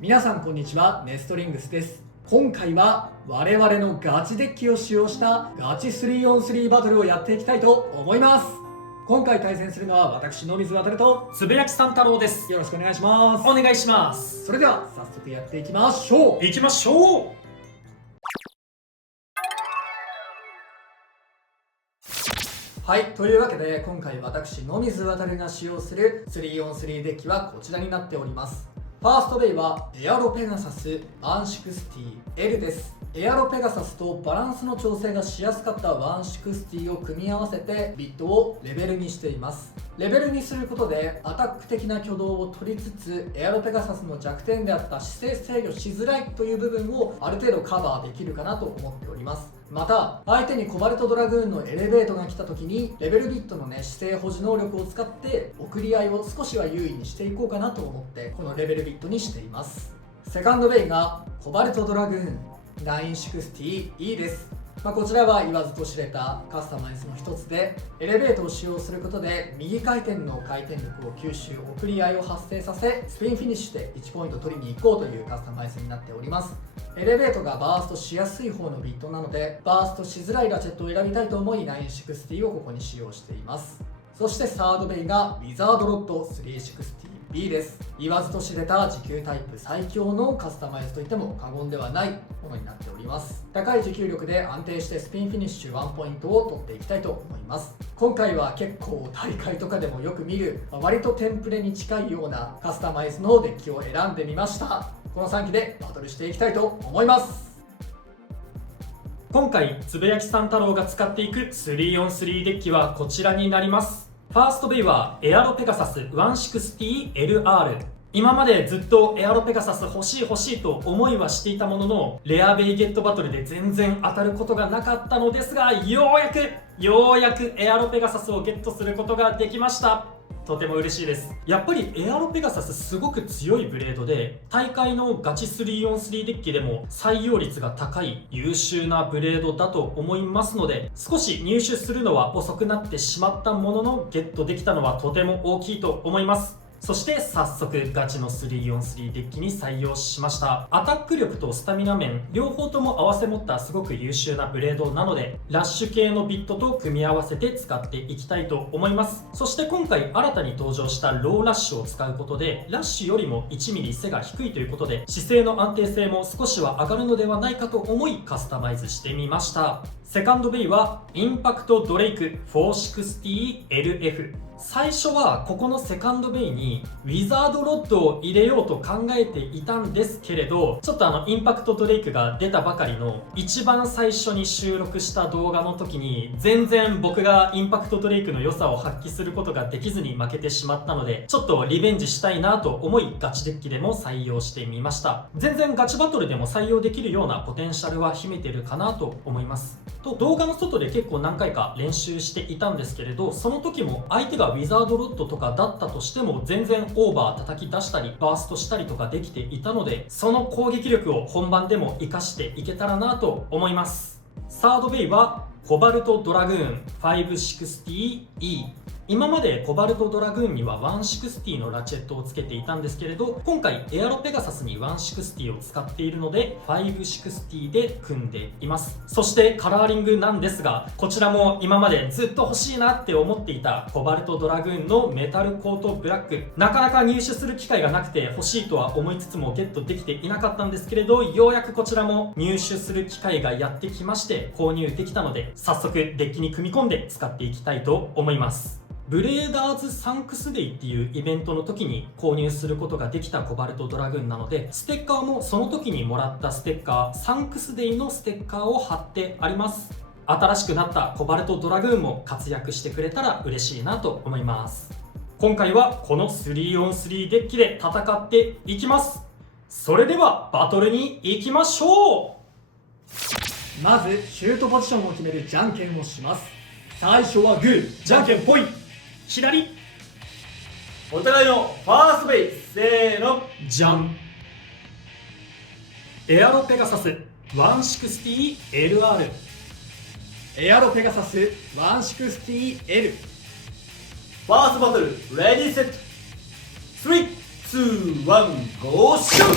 皆さんこんにちは、ネストリングスです。今回は我々のガチデッキを使用したガチ 3on3 バトルをやっていきたいと思います。今回対戦するのは私野水渡とつぶやきさん太郎です。よろしくお願いします。お願いします。それでは早速やっていきましょう。行きましょう。はい、というわけで今回私野水渡が使用する 3on3 デッキはこちらになっております。ファーストベイはエアロペガサス 160L です。エアロペガサスとバランスの調整がしやすかった160を組み合わせてビットをレベルにしています。レベルにすることでアタック的な挙動を取りつつエアロペガサスの弱点であった姿勢制御しづらいという部分をある程度カバーできるかなと思っております。また相手にコバルトドラグーンのエレベートが来た時にレベルビットの姿勢保持能力を使って送り合いを少しは優位にしていこうかなと思ってこのレベルビットにしています。セカンドベイがコバルトドラグーン 960E です。こちらは言わずと知れたカスタマイズの一つでエレベートを使用することで右回転の回転力を吸収送り合いを発生させスピンフィニッシュで1ポイント取りに行こうというカスタマイズになっております。エレベートがバーストしやすい方のビットなのでバーストしづらいラチェットを選びたいと思い960をここに使用しています。そしてサードベイがウィザードロッド 360B です。言わずと知れた持久タイプ最強のカスタマイズといっても過言ではないものになっております。高い持久力で安定してスピンフィニッシュ1ポイントを取っていきたいと思います。今回は結構大会とかでもよく見る割とテンプレに近いようなカスタマイズのデッキを選んでみました。この3機でバトルしていきたいと思います。今回つぶやきさん太郎が使っていく 3on3 デッキはこちらになります。ファーストベイはエアロペガサス 160LR。今までずっとエアロペガサス欲しいと思いはしていたもののレアベイゲットバトルで全然当たることがなかったのですがようやくエアロペガサスをゲットすることができました。とても嬉しいです。やっぱりエアロペガサスすごく強いブレードで大会のガチ 3on3 デッキでも採用率が高い優秀なブレードだと思いますので少し入手するのは遅くなってしまったもののゲットできたのはとても大きいと思います。そして早速ガチの 3on3 デッキに採用しました。アタック力とスタミナ面両方とも併せ持ったすごく優秀なブレードなのでラッシュ系のビットと組み合わせて使っていきたいと思います。そして今回新たに登場したローラッシュを使うことでラッシュよりも 1mm 背が低いということで姿勢の安定性も少しは上がるのではないかと思いカスタマイズしてみました。セカンドベイはインパクトドレイク 460LF。最初はここのセカンドベイにウィザードロッドを入れようと考えていたんですけれどちょっとインパクトドレイクが出たばかりの一番最初に収録した動画の時に全然僕がインパクトドレイクの良さを発揮することができずに負けてしまったのでちょっとリベンジしたいなと思いガチデッキでも採用してみました。全然ガチバトルでも採用できるようなポテンシャルは秘めてるかなと思います。と動画の外で結構何回か練習していたんですけれどその時も相手がウィザードロッドとかだったとしても全然オーバー叩き出したりバーストしたりとかできていたのでその攻撃力を本番でも活かしていけたらなと思います。サードベイはコバルトドラグーン 560E。今までコバルトドラグーンには160のラチェットをつけていたんですけれど今回エアロペガサスに160を使っているので560で組んでいます。そしてカラーリングなんですがこちらも今までずっと欲しいなって思っていたコバルトドラグーンのメタルコートブラックなかなか入手する機会がなくて欲しいとは思いつつもゲットできていなかったんですけれどようやくこちらも入手する機会がやってきまして購入できたので早速デッキに組み込んで使っていきたいと思います。ブレーダーズサンクスデイっていうイベントの時に購入することができたコバルトドラグーンなのでステッカーもその時にもらったステッカーサンクスデイのステッカーを貼ってあります。新しくなったコバルトドラグーンも活躍してくれたら嬉しいなと思います。今回はこの 3on3 デッキで戦っていきます。それではバトルに行きましょう。まずシュートポジションを決めるじゃんけんをします。最初はグーじゃんけんぽい左お互いのファーストベイせーのじゃん。エアロペガサス 160LR。 エアロペガサス 160L。 ファーストバトルレディーセット3、2、1、ゴーシュー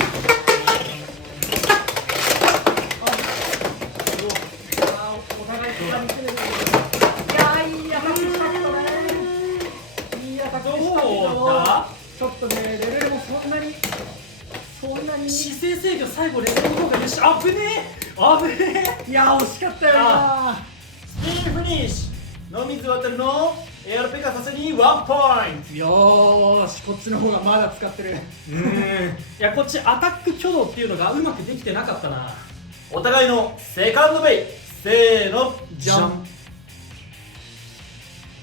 お互い下に攻めてる。いやいいアタックしたけどね。いいアタックしたけど。どうだ？ちょっとねレベルもそんなに姿勢制御最後レベルの方がよし。危ねえ危ねいや惜しかったよ今。スピンフィニッシュ野水渡のエアロペガサスに1ポイント。よーしこっちの方がまだ使ってる。いやこっちアタック挙動っていうのがうまくできてなかったな。お互いのセカンドベイ、せーの、じゃん。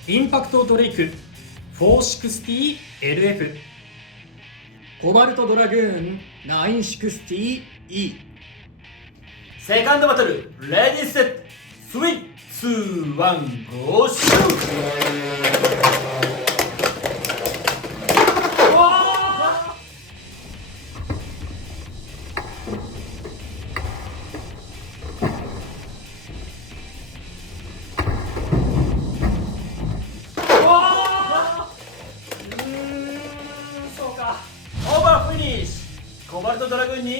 インパクトドレイク 460LF。 コバルトドラグーン 960E。 セカンドバトル、レディーセット、3、2、1、ゴーシュそうか。オーバーフィニッシュ。コバルトドラグーンに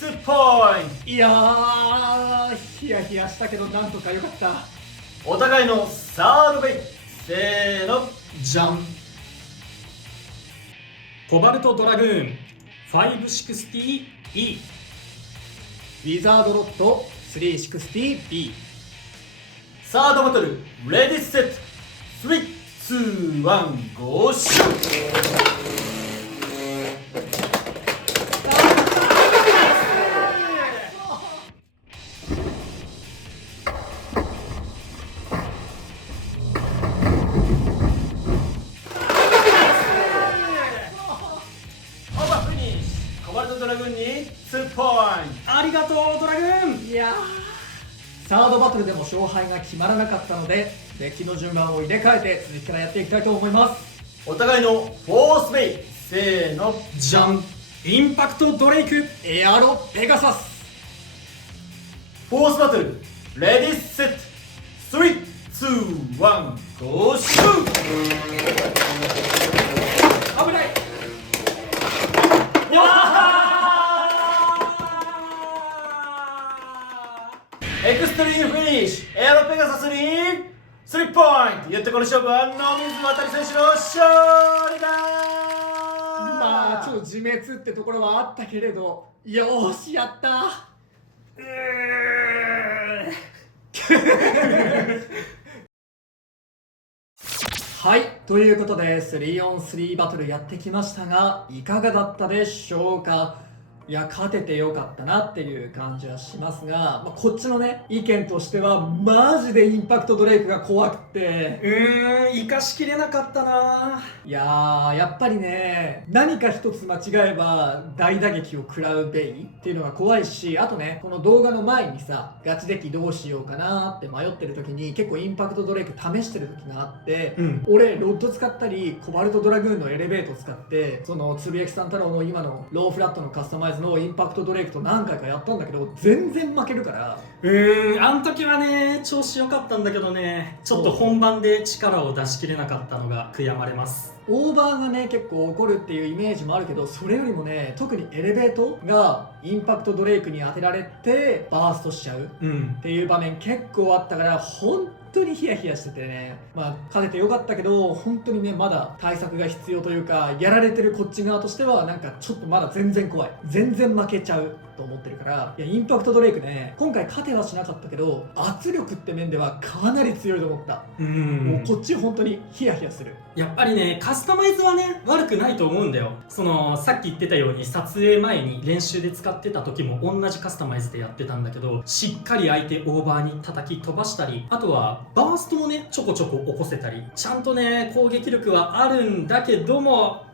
2ポイント。いやーヒヤヒヤしたけどなんとかよかった。お互いのサードベイ、せーの、じゃん。コバルトドラグーン 560E。 ウィザードロット 360B。 サードバトル、レディーセット、3、2、1、ゴーシュオーバーフィニッシュ。コバルトドラグーンに2ポイント。ありがとうドラグーン。いやーサードバトルでも勝敗が決まらなかったのでデッキの順番を入れ替えて続きからやっていきたいと思います。お互いのフォースベイ、せーの、じゃん。インパクトドレイク。エアロペガサス。フォースバトル、レディーセット、3、2、1、ゴーシュー危ない。エクストリームフィニッシュ、エアロペガサスに3ポイント。言ってこの勝負は野水渡選手の勝利だー。まあちょっと自滅ってところはあったけれどよーしやったはいということで 3on3 バトルやってきましたがいかがだったでしょうか。いや勝ててよかったなっていう感じはしますが、こっちのね意見としてはマジでインパクトドレイクが怖くって生かしきれなかったな。いやーやっぱりね何か一つ間違えば大打撃を食らうベイっていうのが怖いし、あとねこの動画の前にさガチデッキどうしようかなって迷ってる時に結構インパクトドレイク試してる時があって、俺ロッド使ったりコバルトドラグーンのエレベート使ってそのつぶやきさん太郎の今のローフラットのカスタマイズのインパクトドレイクと何回かやったんだけど全然負けるから。あの時はね調子良かったんだけどねちょっと本番で力を出し切れなかったのが悔やまれます。オーバーがね結構起こるっていうイメージもあるけどそれよりもね特にエレベートがインパクトドレイクに当てられてバーストしちゃうっていう場面結構あったから本当にヒヤヒヤしててね、勝ててよかったけど本当にねまだ対策が必要というかやられてるこっち側としてはなんかちょっとまだ全然怖い全然負けちゃうと思ってるから、いやインパクトドレイクね今回勝てはしなかったけど圧力って面ではかなり強いと思った。もうこっち本当にヒヤヒヤする。やっぱりねカスタマイズはね悪くないと思うんだよ。そのさっき言ってたように撮影前に練習で使ってた時も同じカスタマイズでやってたんだけどしっかり相手オーバーに叩き飛ばしたりあとはバーストもねちょこちょこ起こせたりちゃんとね攻撃力はあるんだけども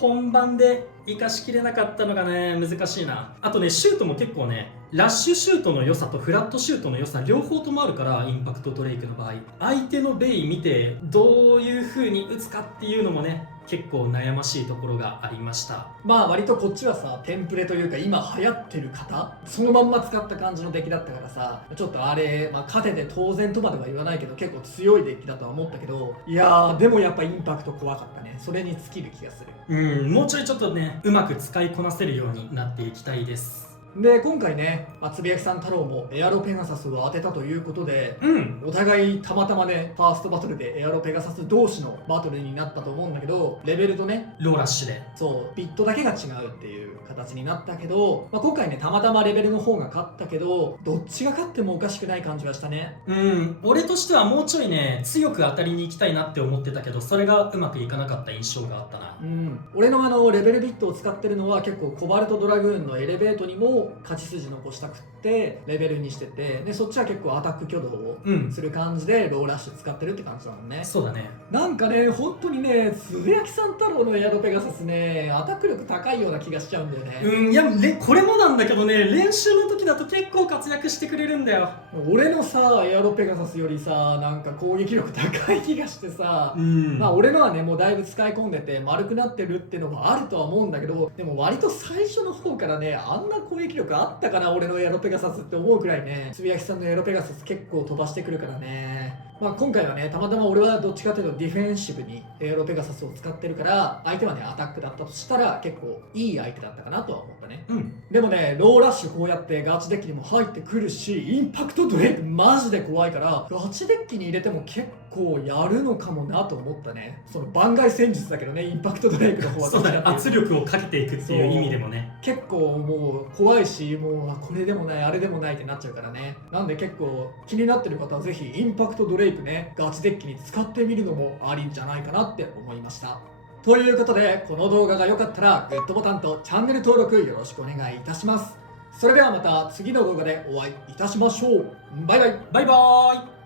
本番で生かしきれなかったのがね難しいな。あとねシュートも結構ねラッシュシュートの良さとフラットシュートの良さ両方ともあるからインパクトドレイクの場合相手のベイ見てどういう風に打つかっていうのもね結構悩ましいところがありました。まあ割とこっちはさ、テンプレというか今流行ってる方そのまんま使った感じのデッキだったからさ、ちょっとあれ、勝てて当然とまでは言わないけど結構強いデッキだとは思ったけど、いやーでもやっぱインパクト怖かったね。それに尽きる気がする。もうちょいちょっとね、うまく使いこなせるようになっていきたいです。で今回ね、つぶやきさん太郎もエアロペガサスを当てたということで、お互いたまたまねファーストバトルでエアロペガサス同士のバトルになったと思うんだけど、レベルとねローラッシュでそうビットだけが違うっていう形になったけど、今回ねたまたまレベルの方が勝ったけど、どっちが勝ってもおかしくない感じはしたね。俺としてはもうちょいね強く当たりに行きたいなって思ってたけど、それがうまくいかなかった印象があったな。俺のレベルビットを使ってるのは結構コバルトドラグーンのエレベートにも勝ち筋残したくってレベルにしてて、でそっちは結構アタック挙動をする感じでローラッシュ使ってるって感じだもんね。そうだね。なんかね本当にねつぶやきさん太郎のエアロペガサスねアタック力高いような気がしちゃうんだよね。いやこれもなんだけどね、練習の時だと結構活躍してくれるんだよ。俺のさエアロペガサスよりさなんか攻撃力高い気がしてさ、俺のはねもうだいぶ使い込んでて丸くなってるっていうのもあるとは思うんだけど、でも割と最初の方からねあんな攻撃力あったかな俺のエアロペガサスって思うくらいね、つぶやきさんのエアロペガサス結構飛ばしてくるからね。今回はねたまたま俺はどっちかというとディフェンシブにエアロペガサスを使ってるから、相手はねアタックだったとしたら結構いい相手だったかなとは思ったね。でもねローラッシュこうやってガチデッキにも入ってくるし、インパクトドレイクマジで怖いからガチデッキに入れても結構やるのかもなと思ったね。その番外戦術だけどね、インパクトドレイクの方はそうだね、圧力をかけていくっていう意味でもね結構もう怖いし、もうこれでもないあれでもないってなっちゃうからね。なんで結構気になってる方はぜひインパクトドレイクねガチデッキに使ってみるのもありんじゃないかなって思いました。ということでこの動画が良かったらグッドボタンとチャンネル登録よろしくお願いいたします。それではまた次の動画でお会いいたしましょう。バイバイ。バイバーイ。